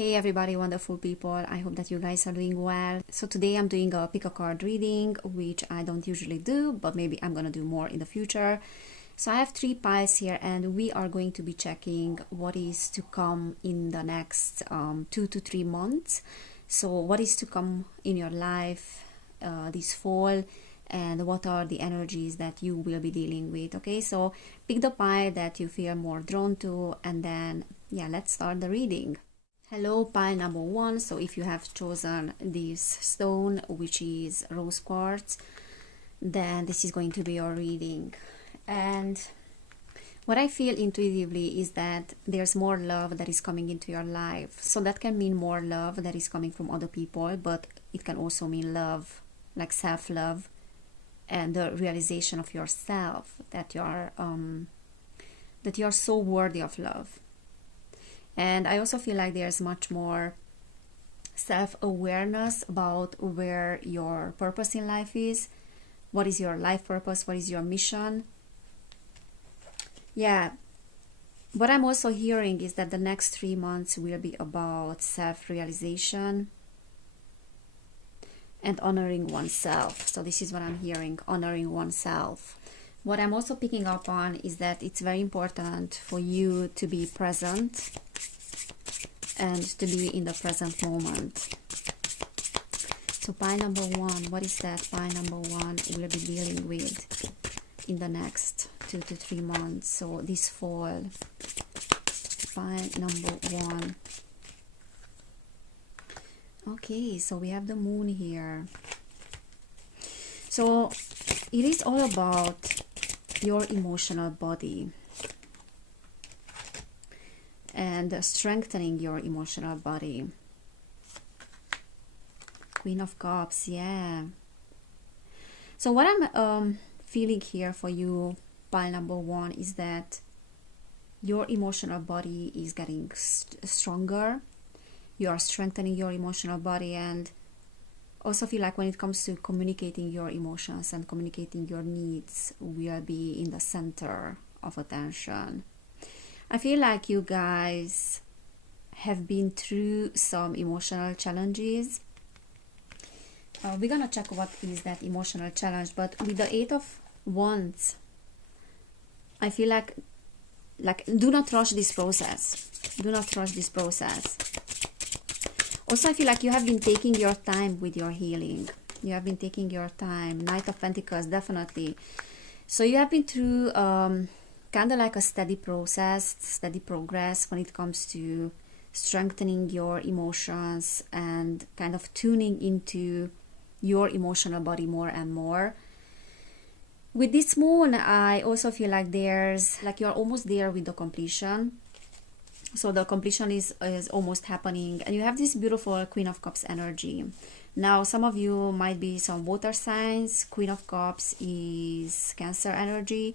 Hey everybody, wonderful people. I hope that you guys are doing well. So today I'm doing a pick a card reading, which I don't usually do, but maybe I'm gonna do more in the future. So I have 3 piles here and we are going to be checking what is to come in the next 2 to 3 months. So what is to come in your life this fall, and what are the energies that you will be dealing with. Okay, so pick the pile that you feel more drawn to, and then let's start the reading. Hello, pile number 1. So if you have chosen this stone, which is rose quartz, then this is going to be your reading. And what I feel intuitively is that there's more love that is coming into your life. So that can mean more love that is coming from other people, but it can also mean love, like self-love, and the realization of yourself that you're so worthy of love. And I also feel like there's much more self-awareness about where your purpose in life is. What is your life purpose? What is your mission? Yeah. What I'm also hearing is that the next 3 months will be about self-realization and honoring oneself. So this is what I'm hearing, honoring oneself. What I'm also picking up on is that it's very important for you to be present and to be in the present moment. So pile number 1, what is that pile number 1 will be dealing with in the next 2 to 3 months? So this fall, pile number 1. Okay, so we have the moon here. So it is all about your emotional body and strengthening your emotional body. Queen of Cups, yeah. So what I'm feeling here for you, pile number 1, is that your emotional body is getting stronger. You are strengthening your emotional body, and also feel like when it comes to communicating your emotions and communicating your needs, will be in the center of attention. I feel like you guys have been through some emotional challenges. We're gonna check what is that emotional challenge, but with the 8 of Wands, I feel like do not rush this process. Do not rush this process. Also, I feel like you have been taking your time with your healing. You have been taking your time. Knight of Pentacles, definitely. So you have been through kind of like a steady process, steady progress when it comes to strengthening your emotions and kind of tuning into your emotional body more and more. With this moon, I also feel like there's like you're almost there with the completion. So the completion is almost happening, and you have this beautiful Queen of Cups energy. Now some of you might be some water signs. Queen of Cups is Cancer energy.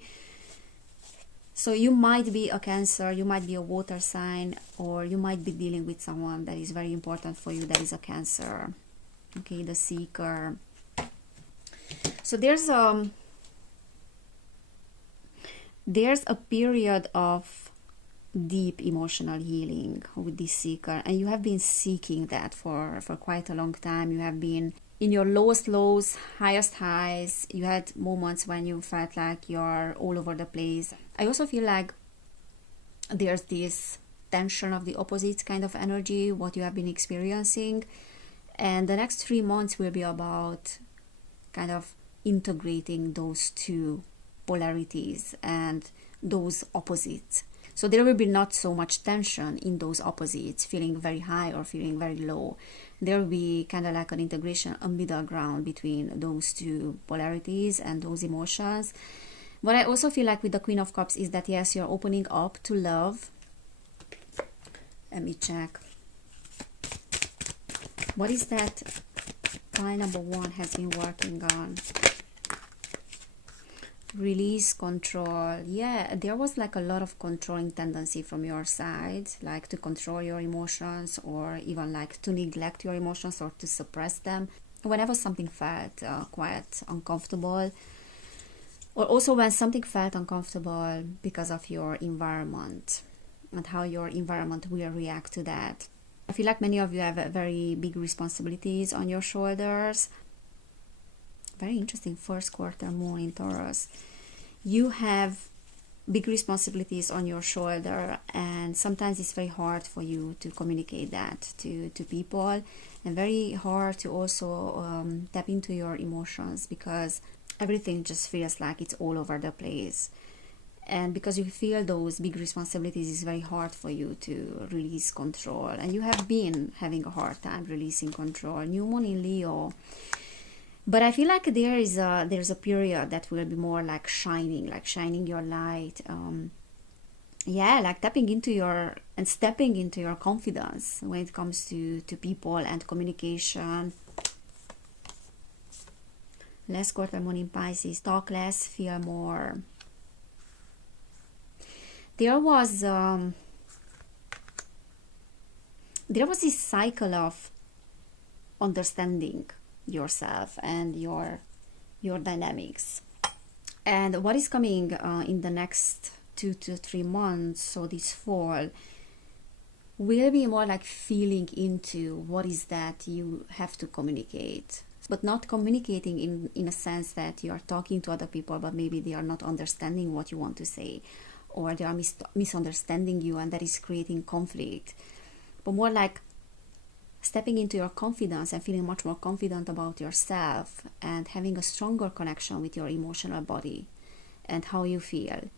So you might be a Cancer, you might be a water sign, or you might be dealing with someone that is very important for you that is a Cancer. Okay, the Seeker. So there's a period of deep emotional healing with this Seeker, and you have been seeking that for quite a long time. You have been in your lowest lows, highest highs. You had moments when you felt like you're all over the place. I also feel like there's this tension of the opposites kind of energy, what you have been experiencing, and the next 3 months will be about kind of integrating those two polarities and those opposites. So there will be not so much tension in those opposites, feeling very high or feeling very low. There will be kind of like an integration, a middle ground between those two polarities and those emotions. What I also feel like with the Queen of Cups is that, yes, you're opening up to love. Let me check. What is that pile number 1 has been working on? Release, control. Yeah, there was like a lot of controlling tendency from your side, like to control your emotions, or even like to neglect your emotions or to suppress them whenever something felt quite uncomfortable, or also when something felt uncomfortable because of your environment and how your environment will react to that. I feel like many of you have very big responsibilities on your shoulders. Very interesting first quarter moon in Taurus. You have big responsibilities on your shoulder, and sometimes it's very hard for you to communicate that to people, and very hard to also tap into your emotions, because everything just feels like it's all over the place. And because you feel those big responsibilities, it's very hard for you to release control, and you have been having a hard time releasing control. New moon in Leo. But I feel like there's a period that will be more like shining your light. Yeah, like tapping into your and stepping into your confidence when it comes to people and communication. Last quarter moon in Pisces. Talk less, feel more. There was this cycle of understanding yourself and your dynamics, and what is coming in the next 2 to 3 months, so this fall, will be more like feeling into what is that you have to communicate, but not communicating in a sense that you are talking to other people, but maybe they are not understanding what you want to say, or they are misunderstanding you, and that is creating conflict. But more like stepping into your confidence and feeling much more confident about yourself, and having a stronger connection with your emotional body and how you feel.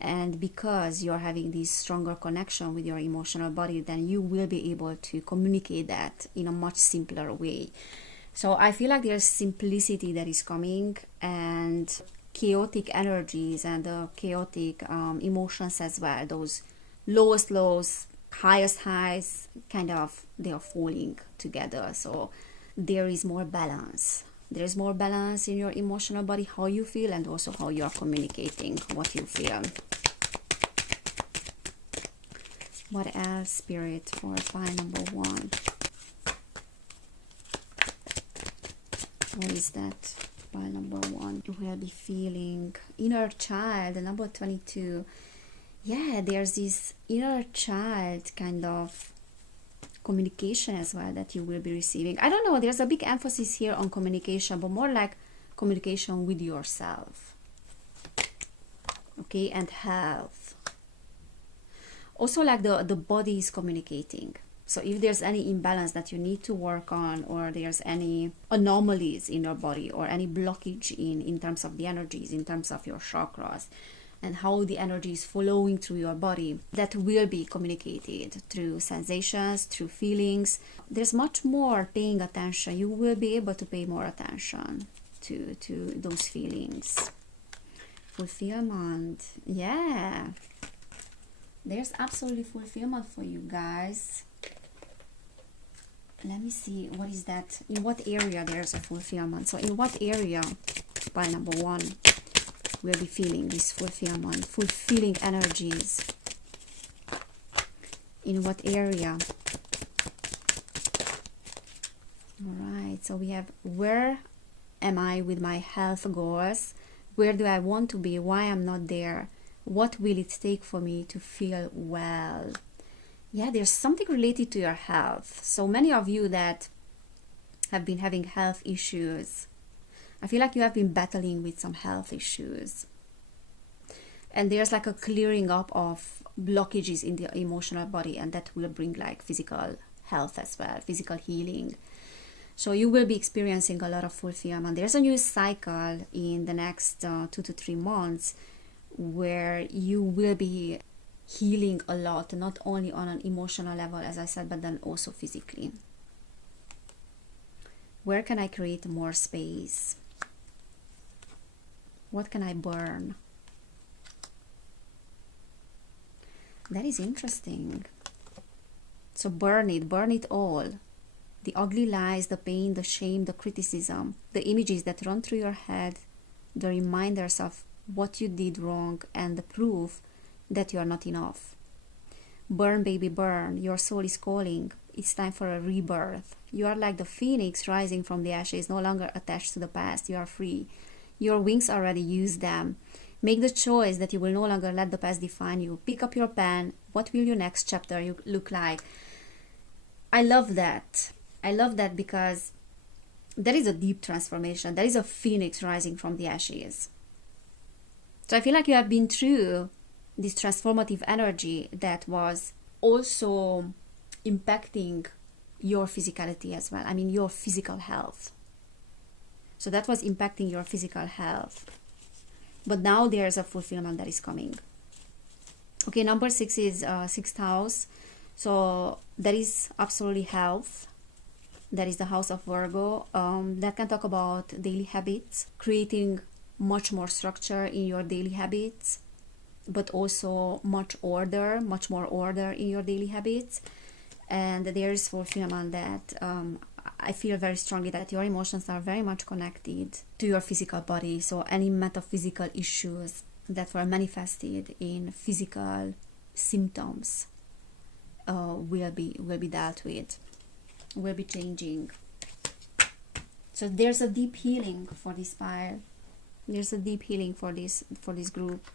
And because you're having this stronger connection with your emotional body, then you will be able to communicate that in a much simpler way. So I feel like there's simplicity that is coming, and chaotic energies and chaotic emotions as well. Those lowest lows, highest highs, kind of, they are falling together. So there is more balance. There's more balance in your emotional body, how you feel, and also how you are communicating what you feel. What else, Spirit, for pile number 1? What is that? Pile number 1. You will be feeling inner child, number 22. Yeah, there's this inner child kind of communication as well that you will be receiving. I don't know, there's a big emphasis here on communication, but more like communication with yourself. Okay, and health. Also like the body is communicating. So if there's any imbalance that you need to work on, or there's any anomalies in your body, or any blockage in terms of the energies, in terms of your chakras, and how the energy is flowing through your body, that will be communicated through sensations, through feelings. There's much more paying attention. You will be able to pay more attention to those feelings. Fulfillment. Yeah. There's absolutely fulfillment for you guys. Let me see, what is that? In what area there's a fulfillment? So in what area, pile number 1, we'll be feeling this fulfillment, fulfilling energies? In what area? Alright, so we have, where am I with my health goals? Where do I want to be? Why I'm not there? What will it take for me to feel well? Yeah, there's something related to your health. So many of you that have been having health issues, I feel like you have been battling with some health issues. And there's like a clearing up of blockages in the emotional body, and that will bring like physical health as well, physical healing. So you will be experiencing a lot of fulfillment. There's a new cycle in the next 2 to 3 months where you will be healing a lot, not only on an emotional level, as I said, but then also physically. Where can I create more space? What can I burn? That is interesting. So burn it all. The ugly lies, the pain, the shame, the criticism, the images that run through your head, the reminders of what you did wrong, and the proof that you are not enough. Burn, baby, burn. Your soul is calling. It's time for a rebirth. You are like the phoenix rising from the ashes, no longer attached to the past. You are free. Your wings are ready. Use them. Make the choice that you will no longer let the past define you. Pick up your pen. What will your next chapter look like? I love that. I love that because there is a deep transformation. There is a phoenix rising from the ashes. So I feel like you have been through this transformative energy that was also impacting your physicality as well. I mean, your physical health. So that was impacting your physical health. But now there's a fulfillment that is coming. Okay, number 6 is sixth house. So that is absolutely health. That is the house of Virgo. That can talk about daily habits, creating much more structure in your daily habits, but also much more order in your daily habits. And there is fulfillment that I feel very strongly that your emotions are very much connected to your physical body. So any metaphysical issues that were manifested in physical symptoms will be dealt with, will be changing. So there's a deep healing for this pile. There's a deep healing for this group.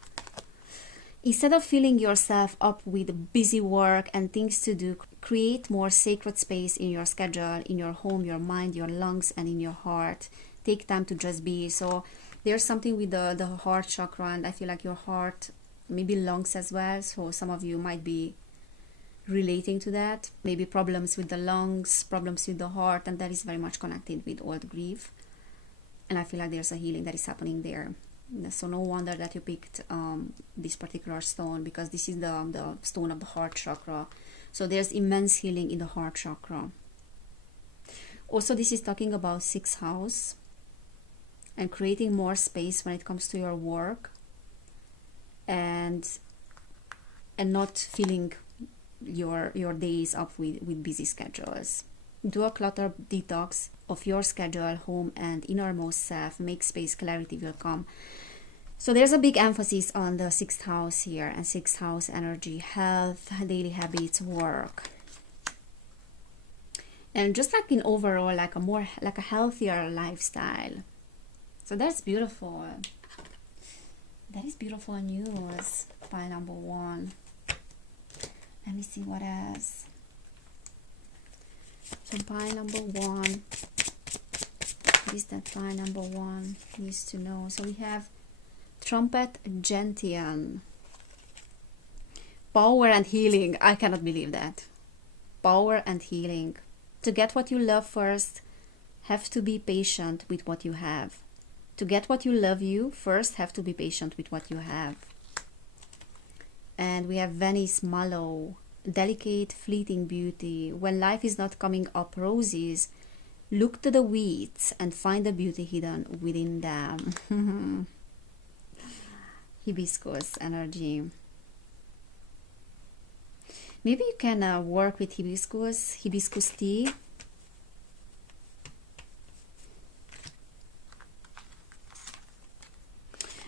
Instead of filling yourself up with busy work and things to do, create more sacred space in your schedule, in your home, your mind, your lungs, and in your heart. Take time to just be. So there's something with the heart chakra, and I feel like your heart, maybe lungs as well. So some of you might be relating to that. Maybe problems with the lungs, problems with the heart, and that is very much connected with old grief. And I feel like there's a healing that is happening there. So no wonder that you picked this particular stone, because this is the stone of the heart chakra. So there's immense healing in the heart chakra. Also, this is talking about sixth house and creating more space when it comes to your work, and not filling your days up with busy schedules. Do a clutter detox of your schedule, home, and innermost self. Make space, clarity will come. So there's a big emphasis on the sixth house here, and sixth house energy, health, daily habits, work. And just like in overall, like a healthier lifestyle. So that's beautiful. That is beautiful news. Pile number 1. Let me see what else. So pile number 1. What is that pile number 1 needs to know? So we have Trumpet Gentian. Power and healing. I cannot believe that. Power and healing. To get what you love first, have to be patient with what you have. To get what you love you, first have to be patient with what you have. And we have Venice Mallow. Delicate, fleeting beauty. When life is not coming up roses, look to the weeds and find the beauty hidden within them. Hibiscus energy. Maybe you can work with hibiscus tea.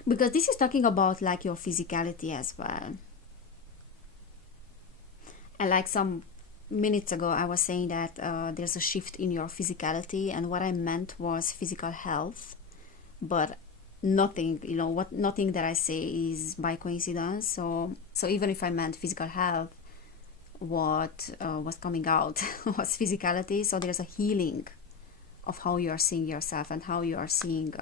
Because this is talking about like your physicality as well. And like some minutes ago, I was saying that there's a shift in your physicality, and what I meant was physical health. But nothing, nothing that I say is by coincidence. So even if I meant physical health, what was coming out was physicality. So there's a healing of how you are seeing yourself and how you are seeing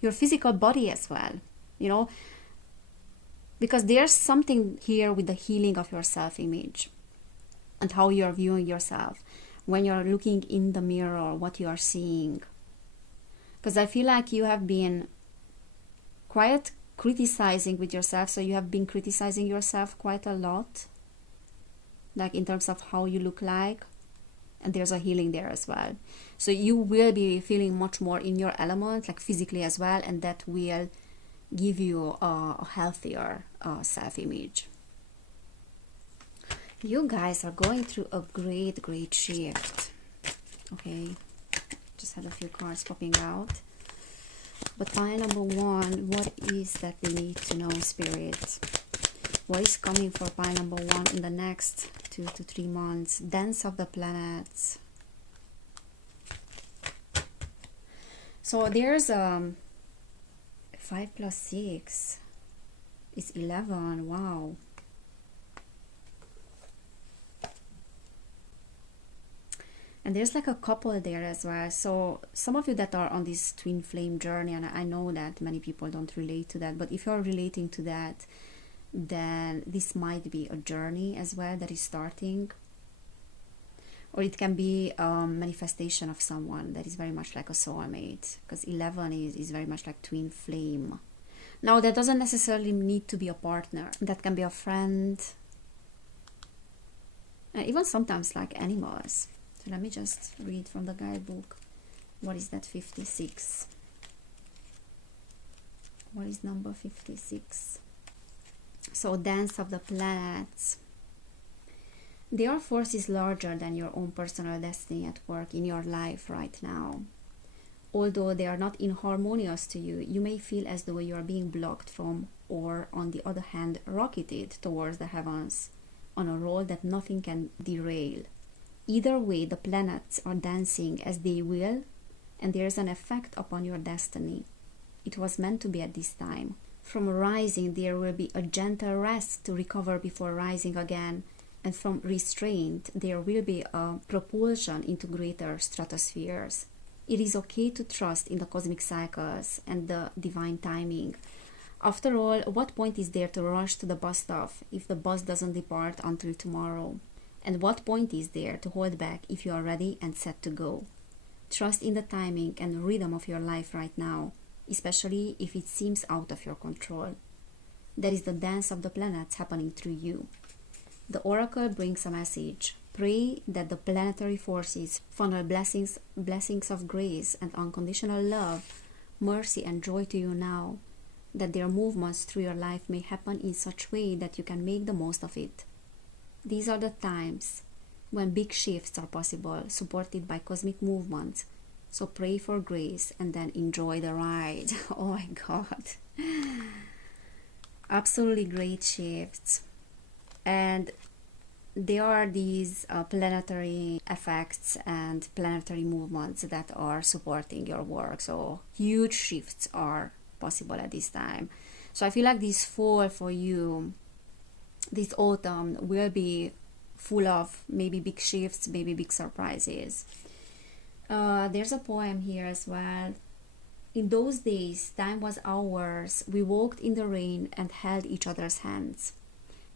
your physical body as well. Because there's something here with the healing of your self-image and how you're viewing yourself when you're looking in the mirror, what you are seeing. Because I feel like you have been quite criticizing with yourself. So you have been criticizing yourself quite a lot, like in terms of how you look like. And there's a healing there as well. So you will be feeling much more in your element, like physically as well, and that will give you a healthier self-image. You guys are going through a great shift. Okay, just had a few cards popping out. But pile number 1, what is that we need to know, Spirit? What is coming for pile number 1 in the next 2 to 3 months? Dance of the planets. So there's 5 plus 6 is 11. Wow. And there's like a couple there as well. So some of you that are on this twin flame journey, and I know that many people don't relate to that, but if you're relating to that, then this might be a journey as well that is starting. Or it can be a manifestation of someone that is very much like a soulmate, because 11 is very much like twin flame. Now, that doesn't necessarily need to be a partner. That can be a friend, and even sometimes like animals. So let me just read from the guidebook. What is that 56? What is number 56? So, dance of the planets. There are forces larger than your own personal destiny at work in your life right now. Although they are not inharmonious to you, you may feel as though you are being blocked from, or on the other hand, rocketed towards the heavens on a roll that nothing can derail. Either way, the planets are dancing as they will, and there is an effect upon your destiny. It was meant to be at this time. From rising, there will be a gentle rest to recover before rising again, and from restraint, there will be a propulsion into greater stratospheres. It is okay to trust in the cosmic cycles and the divine timing. After all, what point is there to rush to the bus stop if the bus doesn't depart until tomorrow? And what point is there to hold back if you are ready and set to go? Trust in the timing and rhythm of your life right now, especially if it seems out of your control. That is the dance of the planets happening through you. The oracle brings a message. Pray that the planetary forces funnel blessings of grace and unconditional love, mercy and joy to you now, that their movements through your life may happen in such a way that you can make the most of it. These are the times when big shifts are possible, supported by cosmic movements. So pray for grace and then enjoy the ride. Oh my God. Absolutely great shifts. And there are these planetary effects and planetary movements that are supporting your work. So huge shifts are possible at this time. So I feel like this fall for you, this autumn, will be full of maybe big shifts, maybe big surprises. There's a poem here as well. In those days, time was ours. We walked in the rain and held each other's hands.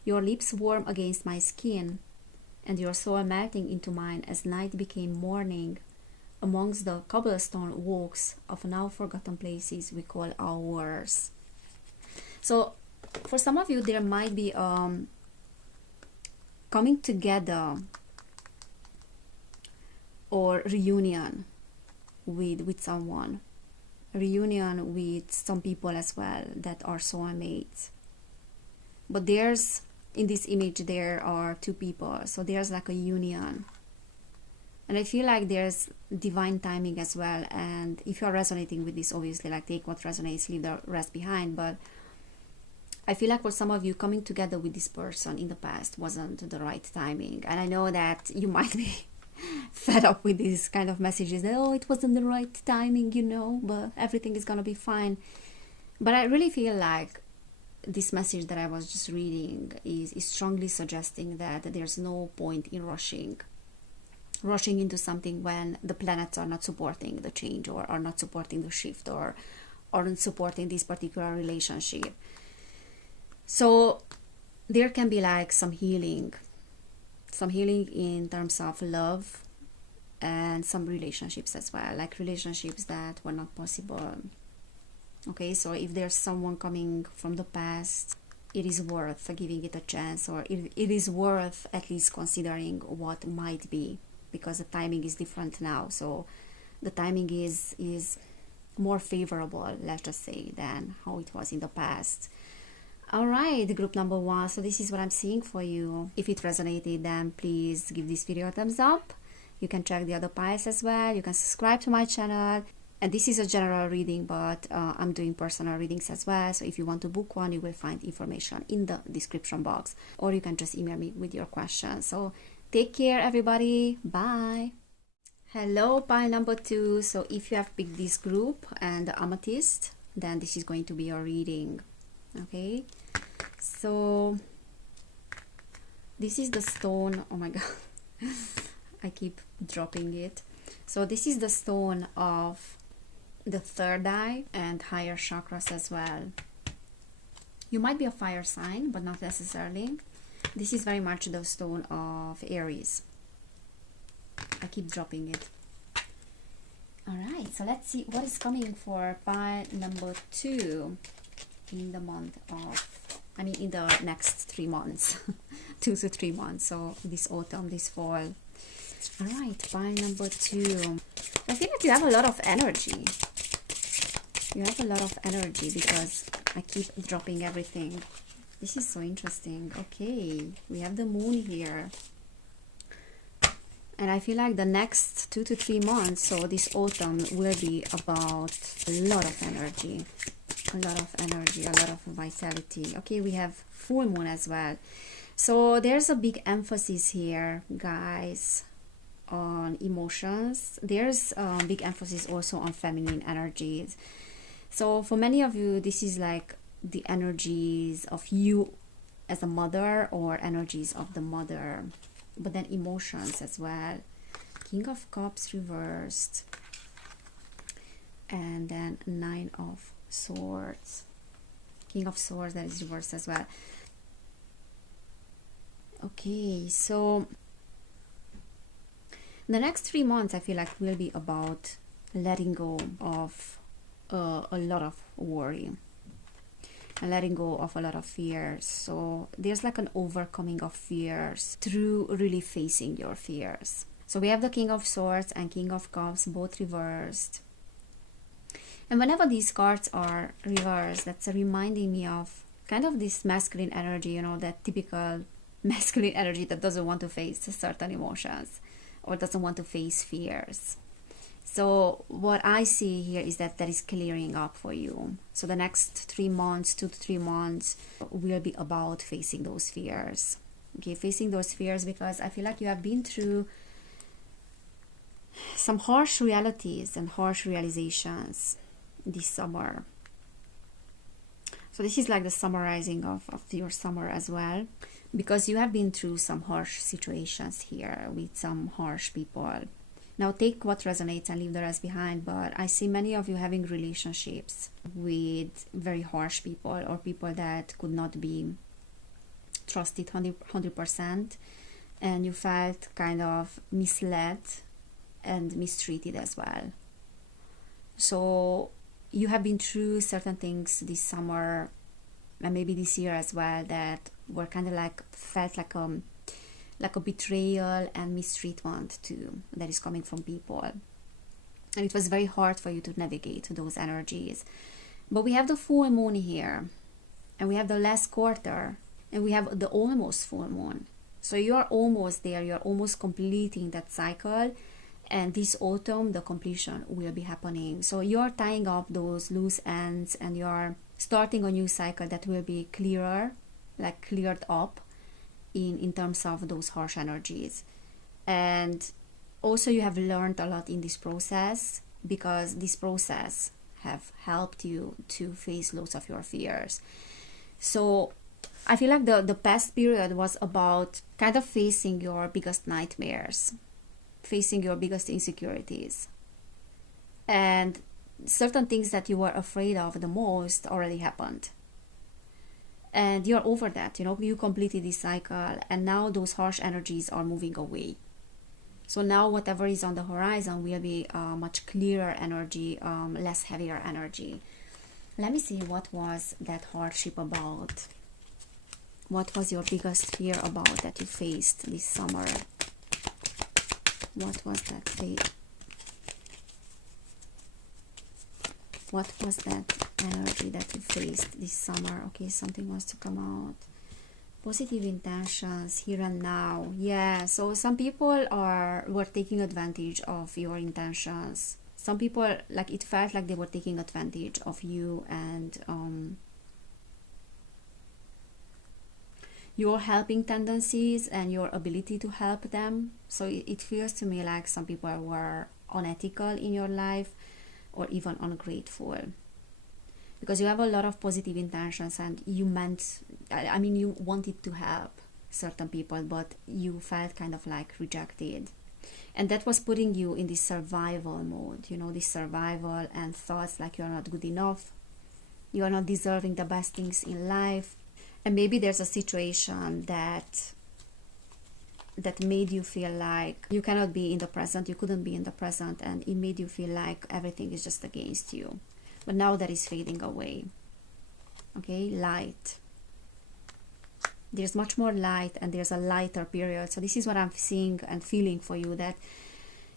Your lips warm against my skin, and your soul melting into mine as night became morning amongst the cobblestone walks of now forgotten places we call ours. So for some of you, there might be coming together or reunion with someone, reunion with some people as well that are soulmates. But there's, in this image, there are two people, so there's like a union. And I feel like there's divine timing as well. And if you're resonating with this, obviously, like, take what resonates, leave the rest behind. But I feel like for some of you, coming together with this person in the past wasn't the right timing. And I know that you might be fed up with these kind of messages that, oh, it wasn't the right timing, but everything is gonna be fine. But I really feel like this message that I was just reading is strongly suggesting that there's no point in rushing into something when the planets are not supporting the change, or are not supporting the shift, or aren't supporting this particular relationship. So there can be like some healing in terms of love, and some relationships as well, like relationships that were not possible. Okay, so if there's someone coming from the past, it is worth giving it a chance, or it is worth at least considering what might be, because the timing is different now. So the timing is more favorable, let's just say, than how it was in the past. All right, group number 1. So this is what I'm seeing for you. If it resonated, then please give this video a thumbs up. You can check the other piles as well. You can subscribe to my channel. And this is a general reading, but I'm doing personal readings as well. So if you want to book one, you will find information in the description box, or you can just email me with your questions. So take care, everybody. Bye. Hello, pile number 2. So if you have picked this group and the Amethyst, then this is going to be your reading. Okay, so this is the stone. Oh my god. I keep dropping it. So this is the stone of the third eye and higher chakras as well. You might be a fire sign, but not necessarily. This is very much the stone of Aries. I keep dropping it. Alright, so let's see what is coming for pile number 2 in the month of, in the next 3 months. 2 to 3 months, so this autumn, this fall. Alright, pile number 2. I feel like you have a lot of energy. You have a lot of energy because I keep dropping everything. This is so interesting. Okay, we have the moon here. And I feel like the next 2 to 3 months, so this autumn, will be about a lot of energy. A lot of energy, a lot of vitality. Okay, we have full moon as well. So there's a big emphasis here, guys, on emotions. There's a big emphasis also on feminine energies. So for many of you, this is like the energies of you as a mother or energies of the mother, but then emotions as well. King of Cups reversed, and then 9 of Swords. King of Swords, that is reversed as well. Okay, so the next 3 months I feel like will be about letting go of a lot of worry and letting go of a lot of fears. So there's like an overcoming of fears through really facing your fears. So we have the King of Swords and King of Cups both reversed. And whenever these cards are reversed, that's reminding me of kind of this masculine energy, you know, that typical masculine energy that doesn't want to face certain emotions or doesn't want to face fears. So what I see here is that is clearing up for you. So the next 3 months, 2 to 3 months, will be about facing those fears. Okay, facing those fears, because I feel like you have been through some harsh realities and harsh realizations this summer. So this is like the summarizing of your summer as well, because you have been through some harsh situations here with some harsh people. Now take what resonates and leave the rest behind, but I see many of you having relationships with very harsh people or people that could not be trusted 100%, and you felt kind of misled and mistreated as well. So you have been through certain things this summer and maybe this year as well that were kind of like felt like a betrayal and mistreatment too that is coming from people, and it was very hard for you to navigate those energies. But we have the full moon here, and we have the last quarter, and we have the almost full moon. So you are almost there, you are almost completing that cycle, and this autumn the completion will be happening. So you are tying up those loose ends and you are starting a new cycle that will be clearer, like cleared up in terms of those harsh energies. And also you have learned a lot in this process, because this process have helped you to face lots of your fears. So I feel like the past period was about kind of facing your biggest nightmares, facing your biggest insecurities, and certain things that you were afraid of the most already happened. And you're over that, you know, you completed this cycle, and now those harsh energies are moving away. So now whatever is on the horizon will be much clearer energy, less heavier energy. Let me see, what was that hardship about? What was your biggest fear about that you faced this summer? What was that fate? What was that energy that you faced this summer? Okay, something wants to come out. Positive intentions, here and now. Yeah, so some people were taking advantage of your intentions. Some people, like, it felt like they were taking advantage of you and your helping tendencies and your ability to help them. So it feels to me like some people were unethical in your life, or even ungrateful, because you have a lot of positive intentions and you wanted to help certain people, but you felt kind of like rejected. And that was putting you in this survival mode, you know, this survival and thoughts like you're not good enough, you are not deserving the best things in life. And maybe there's a situation that made you feel like you cannot be in the present, you couldn't be in the present, and it made you feel like everything is just against you. But now that is fading away. Okay, light. There's much more light, and there's a lighter period. So this is what I'm seeing and feeling for you, that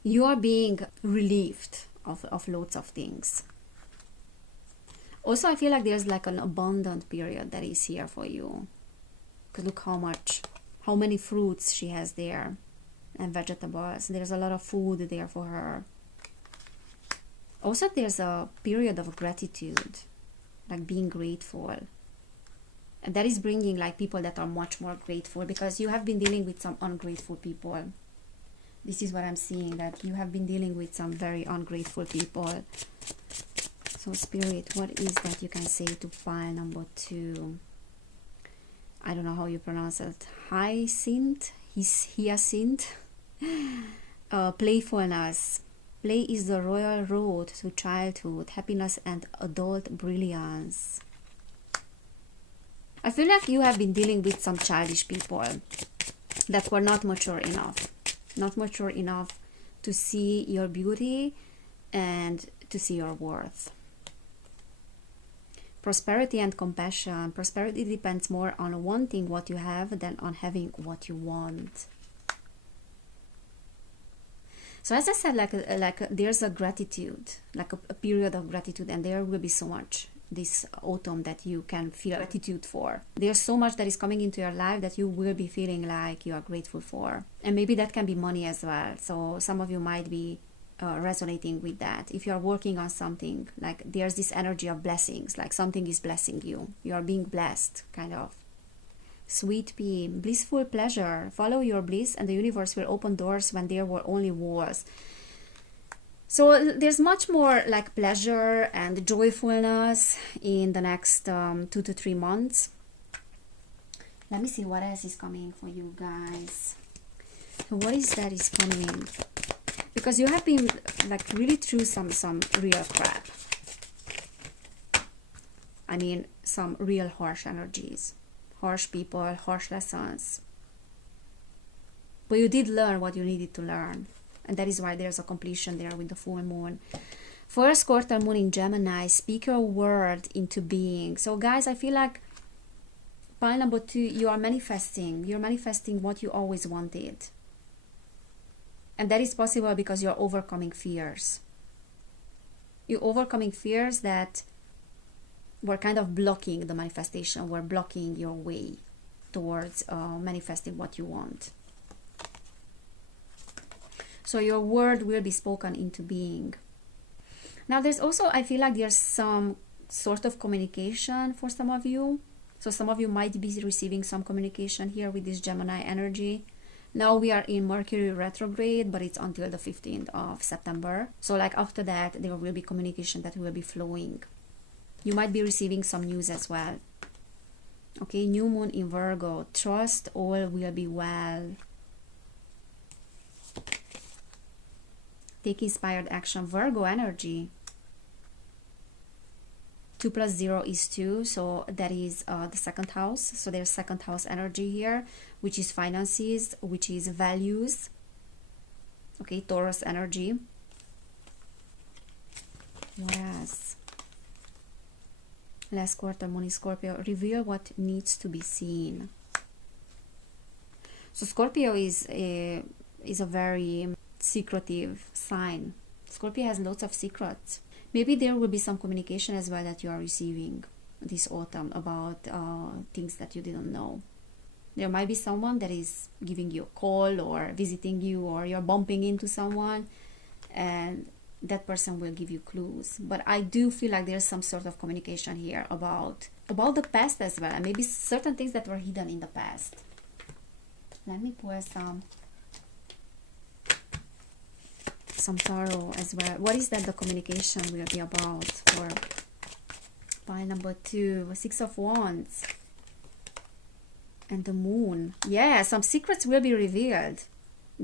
you are being relieved of loads of things. Also, I feel like there's like an abundant period that is here for you. Because look how many fruits she has there, and vegetables. There's a lot of food there for her. Also, there's a period of gratitude, like being grateful. And that is bringing like people that are much more grateful, because you have been dealing with some ungrateful people. This is what I'm seeing, that you have been dealing with some very ungrateful people. So Spirit, what is that you can say to pile number 2? I don't know how you pronounce it. Hyacinth? Playfulness. Play is the royal road to childhood, happiness and adult brilliance. I feel like you have been dealing with some childish people that were not mature enough. Not mature enough to see your beauty and to see your worth. Prosperity and compassion. Prosperity depends more on wanting what you have than on having what you want. So as I said, like there's a gratitude, like a period of gratitude, and there will be so much this autumn that you can feel gratitude for. There's so much that is coming into your life that you will be feeling like you are grateful for. And maybe that can be money as well. So some of you might be resonating with that. If you are working on something, like there's this energy of blessings, like something is blessing you. You are being blessed, kind of. Sweet pea, blissful pleasure. Follow your bliss and the universe will open doors when there were only walls. So there's much more like pleasure and joyfulness in the next 2 to 3 months. Let me see what else is coming for you guys. So what is that is coming? Because you have been like really through some real crap. I mean, some real harsh energies. Harsh people, harsh lessons. But you did learn what you needed to learn. And that is why there's a completion there with the full moon. First quarter moon in Gemini. Speak your word into being. So guys, I feel like pile number 2, you are manifesting. You're manifesting what you always wanted. And that is possible because you're overcoming fears. You're overcoming fears that were kind of blocking the manifestation, were blocking your way towards manifesting what you want. So your word will be spoken into being. Now there's also, I feel like there's some sort of communication for some of you. So some of you might be receiving some communication here with this Gemini energy. Now we are in Mercury retrograde, but it's until the 15th of September. So like after that, there will be communication that will be flowing. You might be receiving some news as well. Okay, new moon in Virgo. Trust all will be well. Take inspired action. Virgo energy. 2 plus 0 is 2. So that is the second house. So there's second house energy here, which is finances, which is values. Okay, Taurus energy. What else? Last quarter moon is Scorpio. Reveal what needs to be seen. So Scorpio is a very secretive sign. Scorpio has lots of secrets. Maybe there will be some communication as well that you are receiving this autumn about things that you didn't know. There might be someone that is giving you a call or visiting you, or you're bumping into someone and that person will give you clues. But I do feel like there's some sort of communication here about the past as well, and maybe certain things that were hidden in the past. Let me pull some tarot as well. What is that the communication will be about for pile number 2? 6 of Wands and the moon. Yeah, some secrets will be revealed.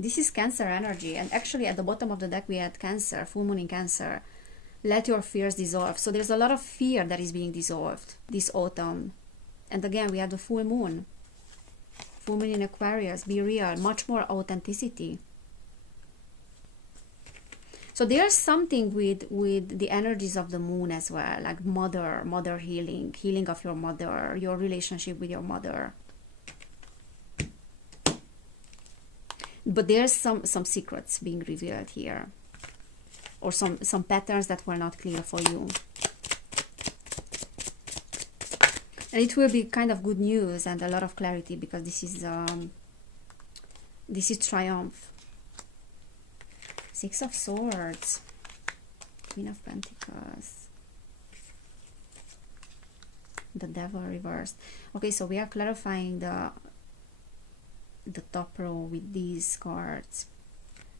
This is Cancer energy, and actually at the bottom of the deck we had Cancer, full moon in Cancer. Let your fears dissolve. So there's a lot of fear that is being dissolved this autumn. And again, we have the full moon. Full moon in Aquarius. Be real. Much more authenticity. So there's something with the energies of the moon as well, like mother healing, healing of your mother, your relationship with your mother. But there's some secrets being revealed here, or some patterns that were not clear for you. And it will be kind of good news and a lot of clarity, because this is triumph. Six of Swords, Queen of Pentacles, the Devil reversed. Okay, so we are clarifying the top row with these cards.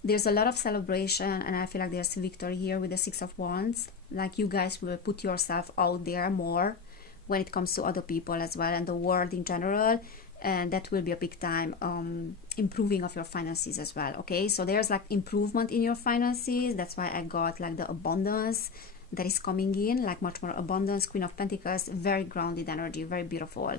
There's a lot of celebration, and I feel like there's victory here with the Six of Wands. Like you guys will put yourself out there more when it comes to other people as well, and the world in general, and that will be a big time improving of your finances as well. Okay, so there's like improvement in your finances. That's why I got like the abundance that is coming in, like much more abundance. Queen of Pentacles, very grounded energy, very beautiful.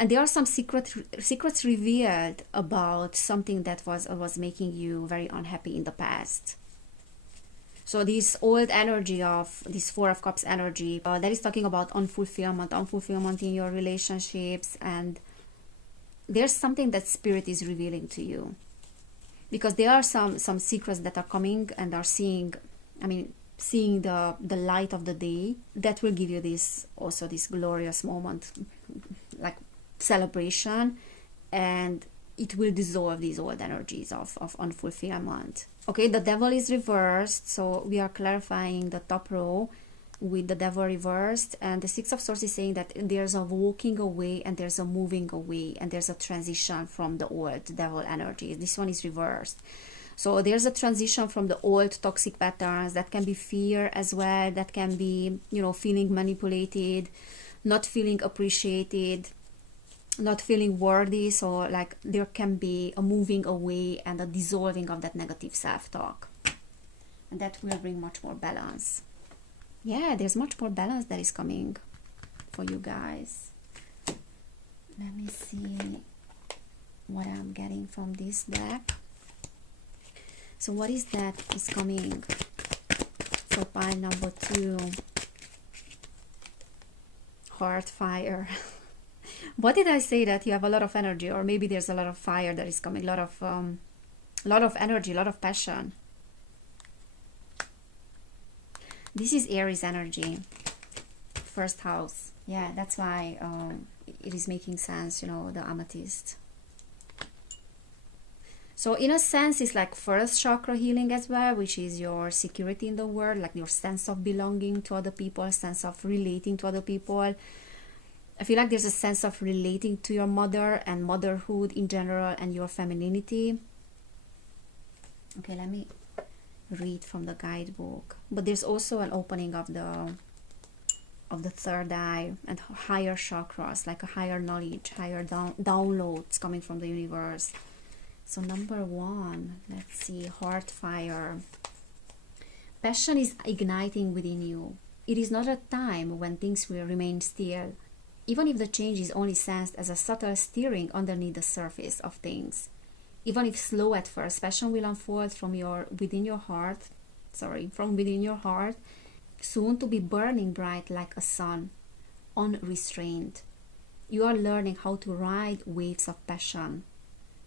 And there are some secrets revealed about something that was making you very unhappy in the past. So this old energy of this Four of Cups energy, that is talking about unfulfillment in your relationships, and there's something that Spirit is revealing to you, because there are some secrets that are coming and are seeing the light of the day, that will give you this glorious moment, like celebration, and it will dissolve these old energies of unfulfillment. Okay, the Devil is reversed, so we are clarifying the top row with the Devil reversed, and the Six of Swords is saying that there's a walking away and there's a moving away, and there's a transition from the old Devil energy. This one is reversed. So there's a transition from the old toxic patterns. That can be fear as well, that can be, feeling manipulated, not feeling appreciated, not feeling worthy. So like there can be a moving away and a dissolving of that negative self-talk, and that will bring much more balance. Yeah, there's much more balance that is coming for you guys. Let me see what I'm getting from this deck. So what is that is coming for pile number 2? Heart fire. What did I say? That you have a lot of energy, or maybe there's a lot of fire that is coming, a lot of energy, a lot of passion. This is Aries energy, first house. Yeah, that's why it is making sense, the Amethyst. So in a sense, it's like first chakra healing as well, which is your security in the world, like your sense of belonging to other people, sense of relating to other people. I feel like there's a sense of relating to your mother and motherhood in general, and your femininity. Okay, let me read from the guidebook. But there's also an opening of the third eye and higher chakras, like a higher knowledge, higher downloads coming from the universe. So number 1, let's see, heart fire. Passion is igniting within you. It is not a time when things will remain still, even if the change is only sensed as a subtle stirring underneath the surface of things. Even if slow at first, passion will unfold from within your heart, soon to be burning bright like a sun, unrestrained. You are learning how to ride waves of passion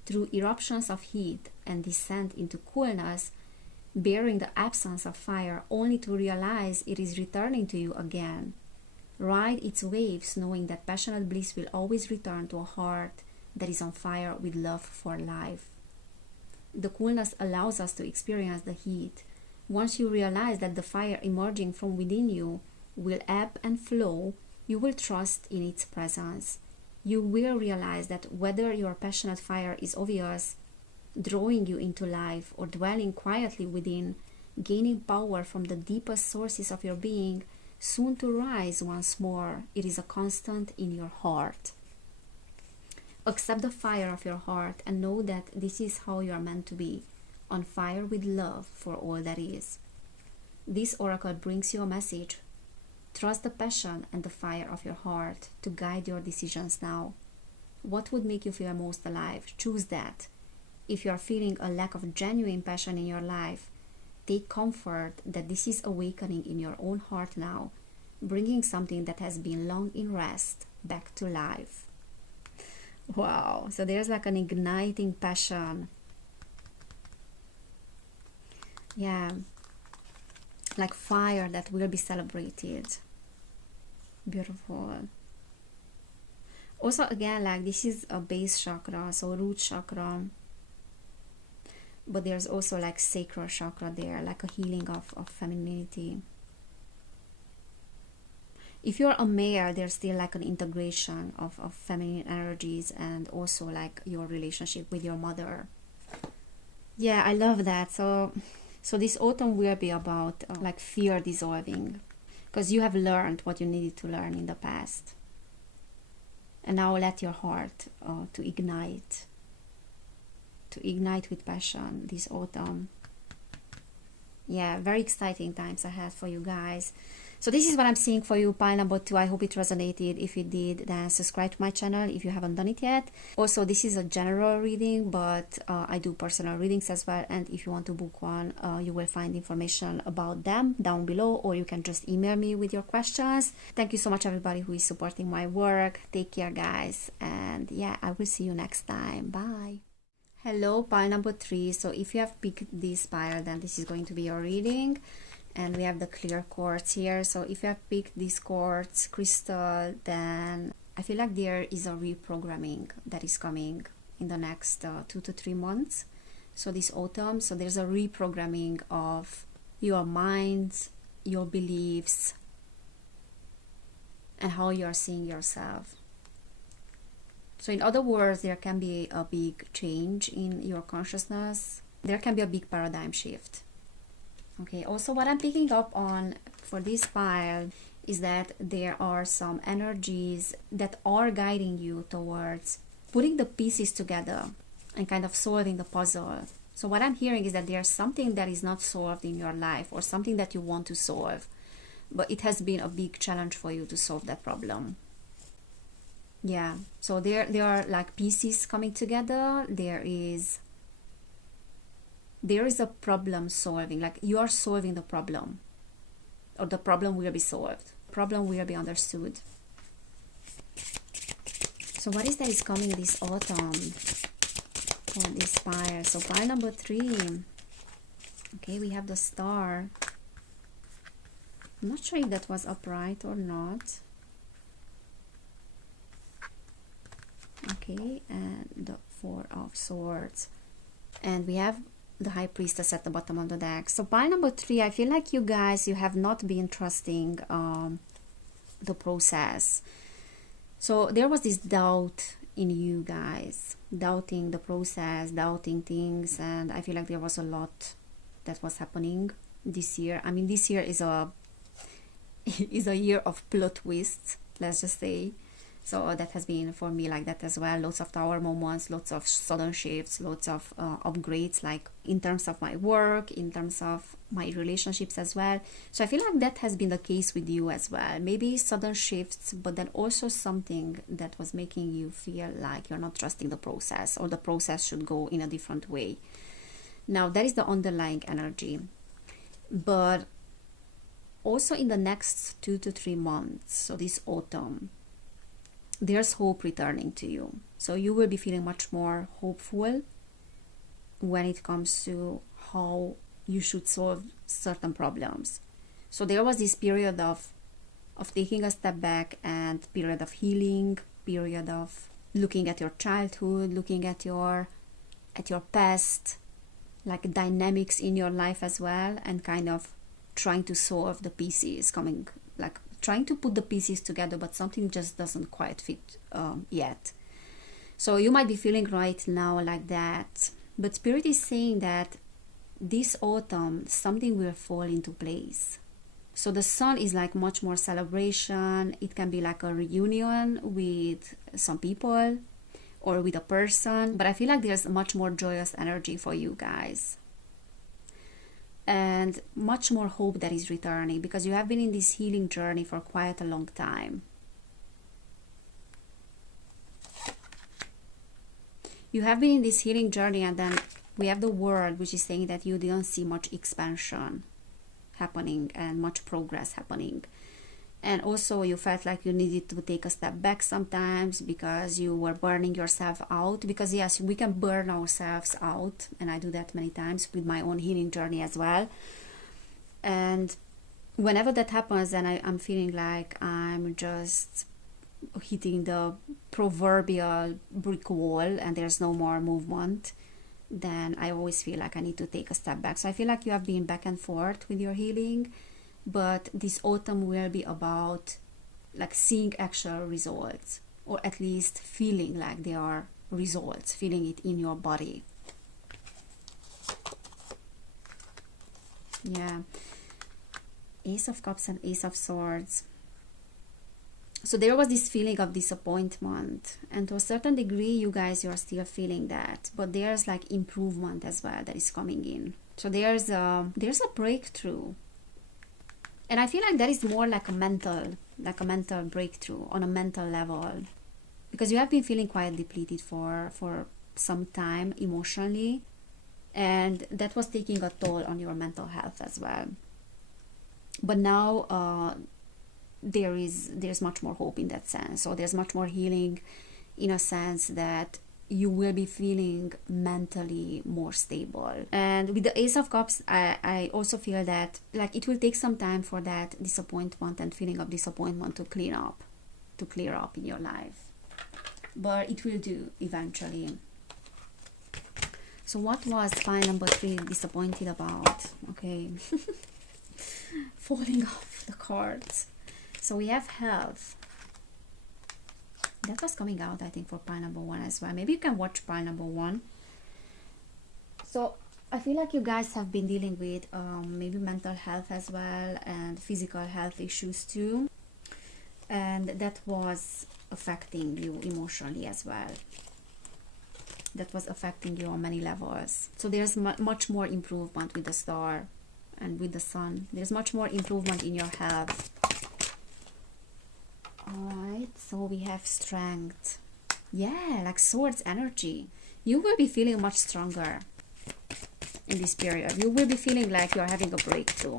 through eruptions of heat and descent into coolness, bearing the absence of fire, only to realize it is returning to you again. Ride its waves, knowing that passionate bliss will always return to a heart that is on fire with love for life. The coolness allows us to experience the heat. Once you realize that the fire emerging from within you will ebb and flow, you will trust in its presence. You will realize that whether your passionate fire is obvious, drawing you into life, or dwelling quietly within, gaining power from the deepest sources of your being, soon to rise once more, it is a constant in your heart. accept the fire of your heart and know that this is how you are meant to be, on fire with love for all that is. This oracle brings you a message. Trust the passion and the fire of your heart to guide your decisions now. What would make you feel most alive? Choose that. If you are feeling a lack of genuine passion in your life, take comfort that this is awakening in your own heart now, bringing something that has been long in rest back to life. Wow, so there's like an igniting passion. Yeah, like fire that will be celebrated. Beautiful. Also, again, like this is a base chakra, so root chakra, but there's also like sacral chakra there, like a healing of femininity. If you're a male, there's still like an integration of feminine energies, and also like your relationship with your mother. Yeah, I love that. So this autumn will be about like fear dissolving, because you have learned what you needed to learn in the past, and now let your heart to ignite with passion this autumn. Yeah, very exciting times ahead for you guys. So this is what I'm seeing for you, pile number 2. I hope it resonated. If it did, then subscribe to my channel if you haven't done it yet. Also, this is a general reading, but I do personal readings as well. And if you want to book one, you will find information about them down below, or you can just email me with your questions. Thank you so much, everybody who is supporting my work. Take care, guys. And yeah, I will see you next time. Bye. Hello, pile number 3. So if you have picked this pile, then this is going to be your reading. And we have the clear quartz here. So if you have picked this quartz crystal, then I feel like there is a reprogramming that is coming in the next 2 to 3 months. So this autumn, so there's a reprogramming of your minds, your beliefs, and how you are seeing yourself. So in other words, there can be a big change in your consciousness. There can be a big paradigm shift. Okay, also what I'm picking up on for this pile is that there are some energies that are guiding you towards putting the pieces together and kind of solving the puzzle. So what I'm hearing is that there's something that is not solved in your life, or something that you want to solve, but it has been a big challenge for you to solve that problem. Yeah, so there are like pieces coming together. There is a problem solving, like you are solving the problem, or the problem will be solved, problem will be understood. So what is that is coming this autumn for this pile? So pile number 3. Okay, we have the star. I'm not sure if that was upright or not. Okay, and the 4 of Swords, and we have the High Priestess at the bottom of the deck. So pile number 3, I feel like you guys, you have not been trusting the process. So there was this doubt in you guys, doubting the process, doubting things, and I feel like there was a lot that was happening this year. I mean, this year is a year of plot twists, let's just say. So that has been for me like that as well. Lots of tower moments, lots of sudden shifts, lots of upgrades, like in terms of my work, in terms of my relationships as well. So I feel like that has been the case with you as well. Maybe sudden shifts, but then also something that was making you feel like you're not trusting the process, or the process should go in a different way. Now that is the underlying energy. But also in the next 2 to 3 months, so this autumn, there's hope returning to you. So you will be feeling much more hopeful when it comes to how you should solve certain problems. So there was this period of taking a step back, and period of healing, period of looking at your childhood, looking at your past, like dynamics in your life as well, and kind of trying to solve the pieces, trying to put the pieces together, but something just doesn't quite fit yet. So you might be feeling right now like that, but Spirit is saying that this autumn something will fall into place. So the sun is like much more celebration. It can be like a reunion with some people, or with a person, but I feel like there's much more joyous energy for you guys, and much more hope that is returning, because you have been in this healing journey for quite a long time. You have been in this healing journey, and then we have the World, which is saying that you didn't see much expansion happening and much progress happening. And also you felt like you needed to take a step back sometimes because you were burning yourself out. Because yes, we can burn ourselves out, and I do that many times with my own healing journey as well. And whenever that happens, then I'm feeling like I'm just hitting the proverbial brick wall and there's no more movement. Then I always feel like I need to take a step back. So I feel like you have been back and forth with your healing, but this autumn will be about like seeing actual results, or at least feeling like they are results, feeling it in your body. Yeah, Ace of Cups and Ace of Swords. So there was this feeling of disappointment, and to a certain degree you guys, you're still feeling that, but there's like improvement as well that is coming in. So there's a breakthrough, and I feel like that is more like a mental breakthrough on a mental level, because you have been feeling quite depleted for some time emotionally, and that was taking a toll on your mental health as well. But now there's much more hope in that sense. So there's much more healing in a sense that you will be feeling mentally more stable. And with the Ace of Cups, I also feel that like it will take some time for that disappointment and feeling of disappointment to clear up in your life, but it will do eventually. So what was pile number 3 disappointed about? Okay. Falling off the cards. So we have health. That was coming out, I think, for pile number 1 as well. Maybe you can watch pile number 1. So I feel like you guys have been dealing with maybe mental health as well, and physical health issues too. And that was affecting you emotionally as well. That was affecting you on many levels. So there's much more improvement with the Star and with the Sun. There's much more improvement in your health. Alright, so we have strength. Yeah, like swords energy. You will be feeling much stronger in this period. You will be feeling like you're having a breakthrough.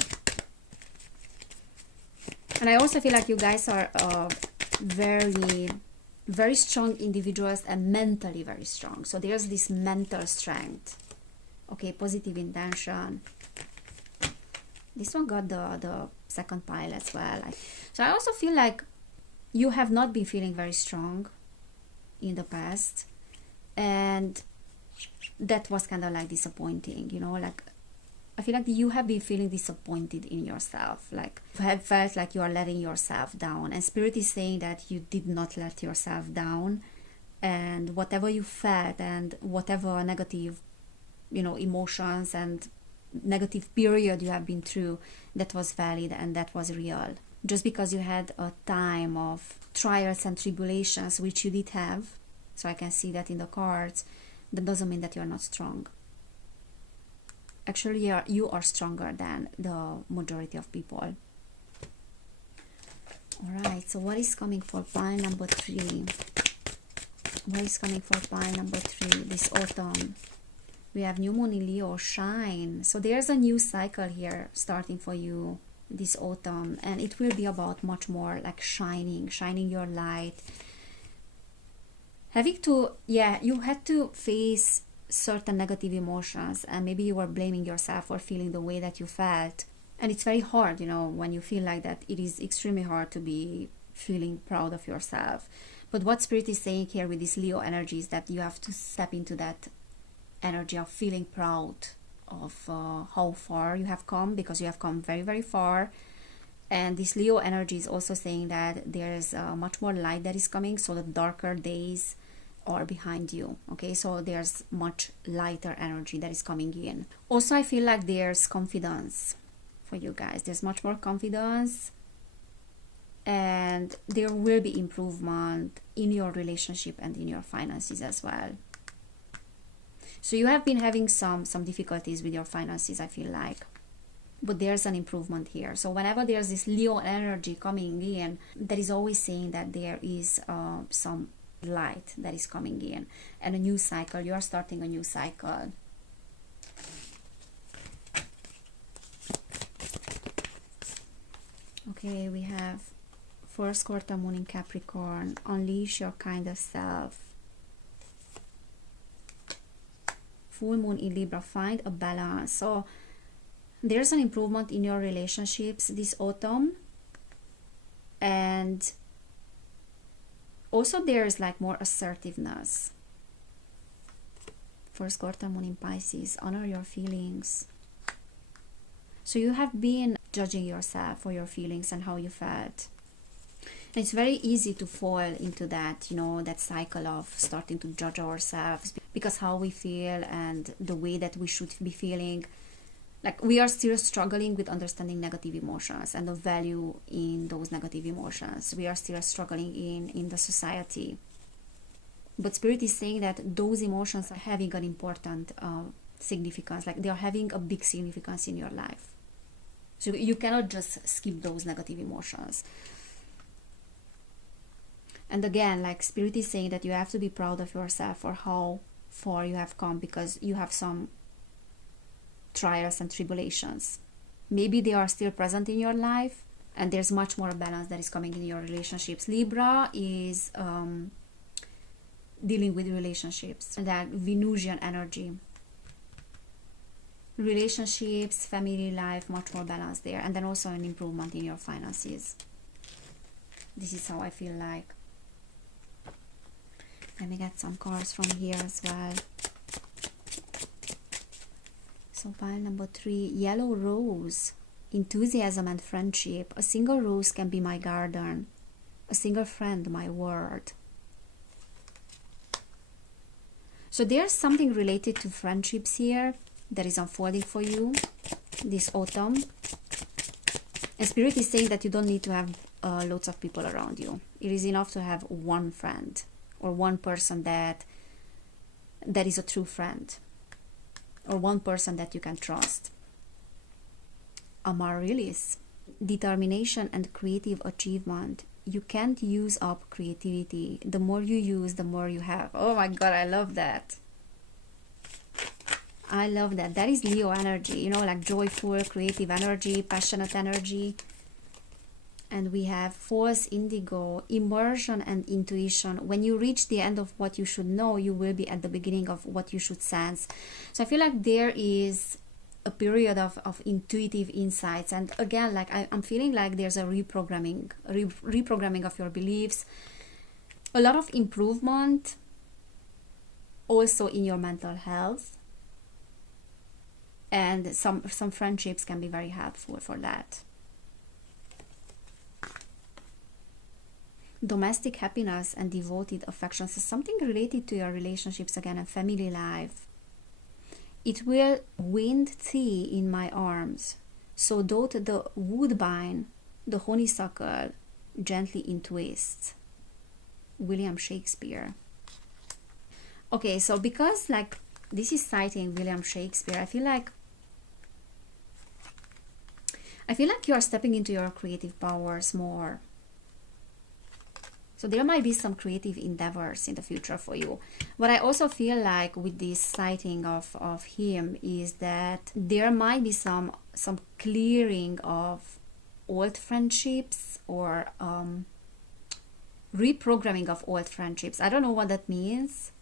And I also feel like you guys are very, very strong individuals and mentally very strong. So there's this mental strength. Okay, positive intention. This one got the second pile as well. So I also feel like you have not been feeling very strong in the past, and that was kind of like disappointing, you know, like I feel like you have been feeling disappointed in yourself, like you have felt like you are letting yourself down, and Spirit is saying that you did not let yourself down, and whatever you felt and whatever negative, you know, emotions and negative period you have been through, that was valid and that was real. Just because you had a time of trials and tribulations, which you did have, so I can see that in the cards, that doesn't mean that you're not strong. Actually, you are stronger than the majority of people. Alright, so what is coming for pile number 3? What is coming for pile number 3 this autumn? We have new moon in Leo, shine. So there's a new cycle here starting for you this autumn, and it will be about much more like shining your light, having to, yeah, you had to face certain negative emotions, and maybe you were blaming yourself for feeling the way that you felt, and it's very hard, you know, when you feel like that. It is extremely hard to be feeling proud of yourself. But what Spirit is saying here with this Leo energy is that you have to step into that energy of feeling proud of how far you have come, because you have come very, very far. And this Leo energy is also saying that there's much more light that is coming, so the darker days are behind you. Okay, so there's much lighter energy that is coming in. Also, I feel like there's confidence for you guys. There's much more confidence, and there will be improvement in your relationship and in your finances as well. So you have been having some difficulties with your finances, I feel like, but there's an improvement here. So whenever there's this Leo energy coming in, that is always saying that there is some light that is coming in, and a new cycle. You are starting a new cycle. Okay, we have first quarter moon in Capricorn. Unleash your kinder self. Full moon in Libra. Find a balance. So there's an improvement in your relationships this autumn, and also there's like more assertiveness. First quarter moon in Pisces. Honor your feelings. So you have been judging yourself for your feelings and how you felt. And it's very easy to fall into that, you know, that cycle of starting to judge ourselves because how we feel and the way that we should be feeling. Like, we are still struggling with understanding negative emotions and the value in those negative emotions. We are still struggling in the society. But Spirit is saying that those emotions are having an important significance. Like, they are having a big significance in your life. So you cannot just skip those negative emotions. And again, like, Spirit is saying that you have to be proud of yourself for how far you have come, because you have some trials and tribulations. Maybe they are still present in your life, and there's much more balance that is coming in your relationships. Libra is dealing with relationships, that Venusian energy. Relationships, family life, much more balance there, and then also an improvement in your finances. This is how I feel like. Let me get some cards from here as well. So pile number 3, yellow rose, enthusiasm and friendship. A single rose can be my garden, a single friend my world. So there's something related to friendships here that is unfolding for you this autumn. And Spirit is saying that you don't need to have lots of people around you. It is enough to have one friend or one person that is a true friend, or one person that you can trust. Amaryllis, determination and creative achievement. You can't use up creativity. The more you use, the more you have. Oh my God, I love that. I love that. That is Leo energy, you know, like joyful, creative energy, passionate energy. And we have false indigo, immersion and intuition. When you reach the end of what you should know, you will be at the beginning of what you should sense. So I feel like there is a period of intuitive insights. And again, like I'm feeling like there's a reprogramming of your beliefs. A lot of improvement also in your mental health. And some friendships can be very helpful for that. Domestic happiness and devoted affection. So something related to your relationships again and family life. It will wind thee in my arms, so doth the woodbine, the honeysuckle, gently entwist. William Shakespeare. Okay, so because like this is citing William Shakespeare, I feel like you are stepping into your creative powers more. So there might be some creative endeavors in the future for you. What I also feel like with this sighting of him is that there might be some clearing of old friendships or reprogramming of old friendships. I don't know what that means.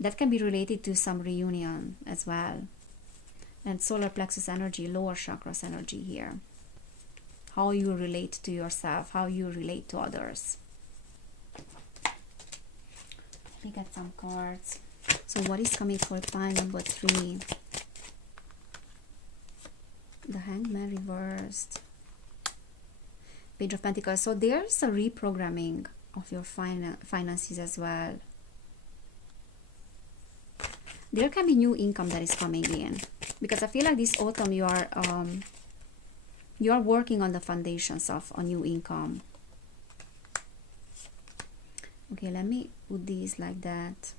That can be related to some reunion as well. And solar plexus energy, lower chakras energy here. How you relate to yourself, how you relate to others. Let me get some cards. So what is coming for pile number 3? The Hangman reversed. Page of Pentacles. So there's a reprogramming of your finances as well. There can be new income that is coming in. Because I feel like this autumn you are You are working on the foundations of a new income. Okay, let me put these like that.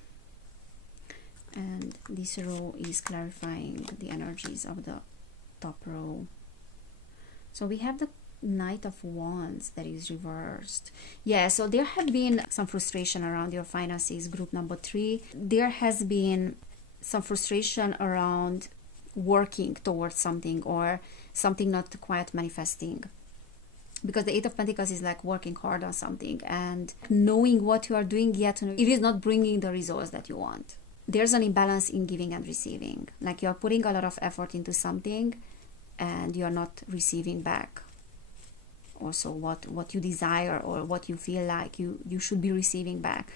And this row is clarifying the energies of the top row. So we have the Knight of Wands that is reversed. Yeah, so there have been some frustration around your finances, group number 3. There has been some frustration around working towards something or something not quite manifesting. Because the Eight of Pentacles is like working hard on something and knowing what you are doing, yet it is not bringing the results that you want. There's an imbalance in giving and receiving. Like you're putting a lot of effort into something and you're not receiving back also what you desire or what you feel like you should be receiving back.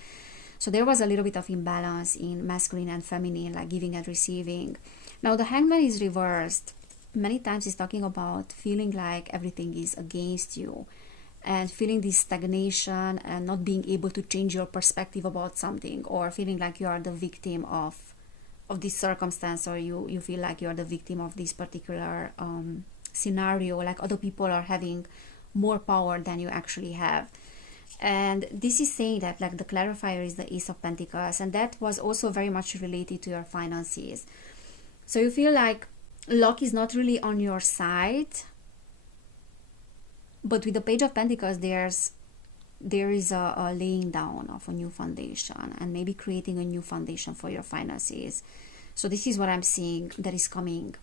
So there was a little bit of imbalance in masculine and feminine, like giving and receiving. Now the Hangman is reversed. Many times it's talking about feeling like everything is against you and feeling this stagnation and not being able to change your perspective about something, or feeling like you are the victim of this circumstance, or you feel like you are the victim of this particular scenario, like other people are having more power than you actually have. And this is saying that like the clarifier is the Ace of Pentacles, and that was also very much related to your finances. So you feel like luck is not really on your side, but with the Page of Pentacles there is a laying down of a new foundation and maybe creating a new foundation for your finances. So this is what I'm seeing that is coming,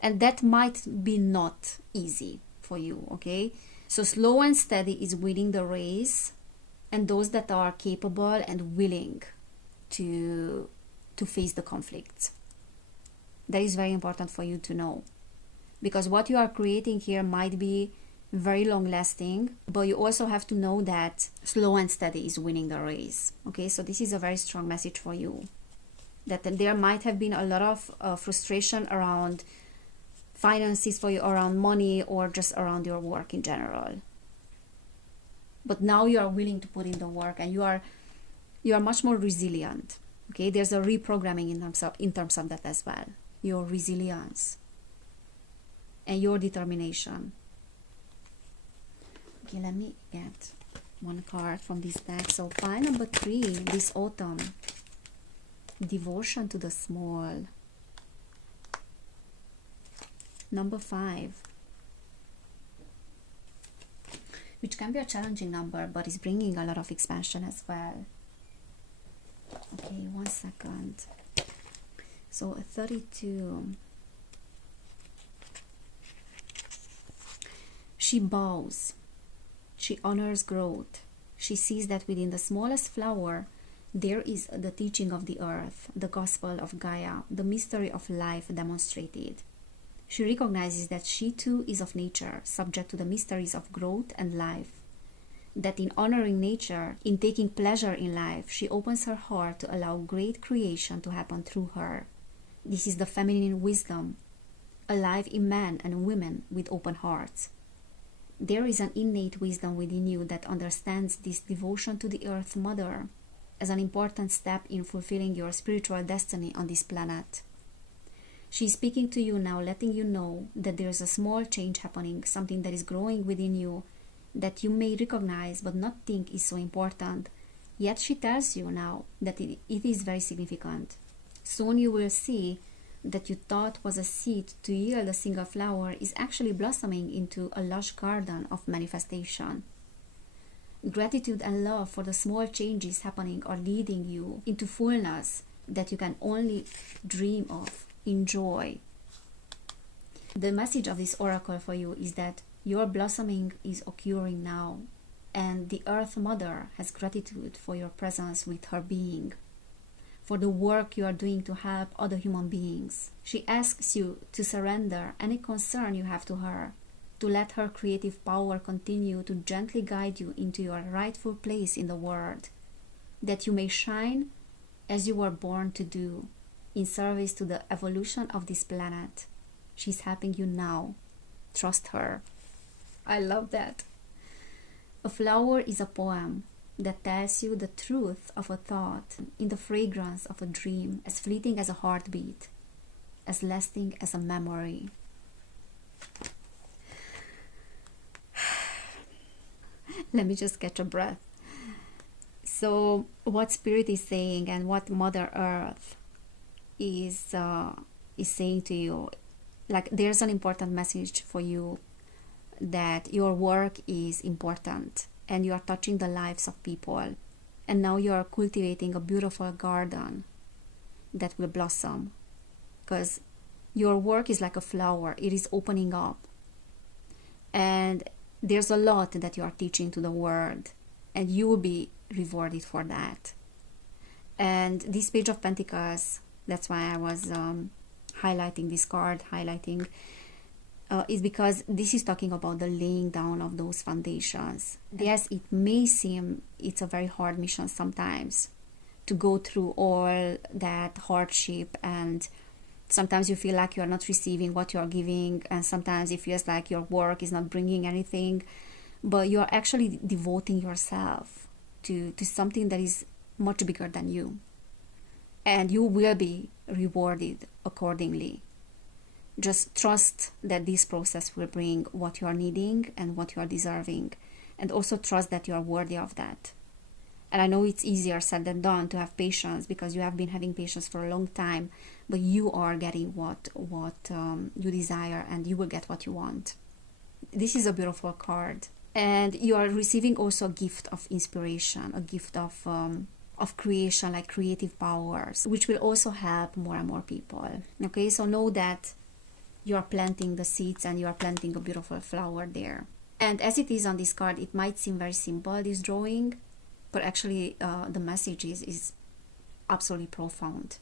and that might be not easy for you. Okay, so slow and steady is winning the race, and those that are capable and willing to face the conflicts. That is very important for you to know, because what you are creating here might be very long lasting, but you also have to know that slow and steady is winning the race. Okay, so this is a very strong message for you, that there might have been a lot of frustration around finances for you, around money, or just around your work in general. But now you are willing to put in the work, and you are much more resilient. Okay, there's a reprogramming in terms of that as well. Your resilience and your determination. Okay, let me get one card from this deck. So pile number 3 this autumn, devotion to the small. Number 5, which can be a challenging number, but is bringing a lot of expansion as well. Okay, 1 second. So 32. She bows. She honors growth. She sees that within the smallest flower there is the teaching of the earth, the gospel of Gaia, the mystery of life demonstrated. She recognizes that she too is of nature, subject to the mysteries of growth and life. That in honoring nature, in taking pleasure in life, she opens her heart to allow great creation to happen through her. This is the feminine wisdom, alive in men and women with open hearts. There is an innate wisdom within you that understands this devotion to the Earth Mother as an important step in fulfilling your spiritual destiny on this planet. She is speaking to you now, letting you know that there is a small change happening, something that is growing within you that you may recognize but not think is so important. Yet she tells you now that it is very significant. Soon you will see that you thought was a seed to yield a single flower is actually blossoming into a lush garden of manifestation. Gratitude and love for the small changes happening are leading you into fullness that you can only dream of, enjoy. The message of this oracle for you is that your blossoming is occurring now, and the Earth Mother has gratitude for your presence with her being, for the work you are doing to help other human beings. She asks you to surrender any concern you have to her, to let her creative power continue to gently guide you into your rightful place in the world, that you may shine as you were born to do, in service to the evolution of this planet. She's helping you now. Trust her. I love that. A flower is a poem that tells you the truth of a thought in the fragrance of a dream, as fleeting as a heartbeat, as lasting as a memory. Let me just catch a breath. So what Spirit is saying and what Mother Earth is saying to you, like there's an important message for you, that your work is important and you are touching the lives of people, and now you are cultivating a beautiful garden that will blossom, because your work is like a flower. It is opening up, and there's a lot that you are teaching to the world, and you will be rewarded for that. And this Page of Pentacles, that's why I was highlighting this card, is because this is talking about the laying down of those foundations. Yes, it may seem it's a very hard mission sometimes to go through all that hardship, and sometimes you feel like you're not receiving what you're giving, and sometimes it feels like your work is not bringing anything, but you're actually devoting yourself to something that is much bigger than you, and you will be rewarded accordingly. Just trust that this process will bring what you are needing and what you are deserving, and also trust that you are worthy of that. And I know it's easier said than done to have patience, because you have been having patience for a long time, but you are getting what you desire, and you will get what you want. This is a beautiful card, and you are receiving also a gift of inspiration, a gift of creation, like creative powers, which will also help more and more people. Okay, so know that you are planting the seeds, and you are planting a beautiful flower there. And as it is on this card, it might seem very simple, this drawing, but actually the message is absolutely profound.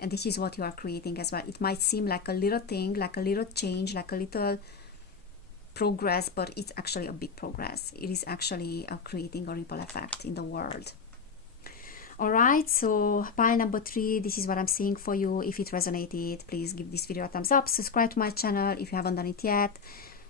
And this is what you are creating as well. It might seem like a little thing, like a little change, like a little progress, but it's actually a big progress. It is actually creating a ripple effect in the world. Alright, so pile number 3, this is what I'm seeing for you. If it resonated, please give this video a thumbs up. Subscribe to my channel if you haven't done it yet.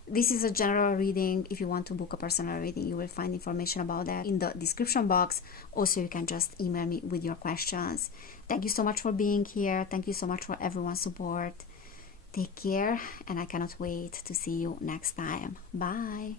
This is a general reading. If you want to book a personal reading, you will find information about that in the description box. Also, you can just email me with your questions. Thank you so much for being here. Thank you so much for everyone's support. Take care, and I cannot wait to see you next time. Bye.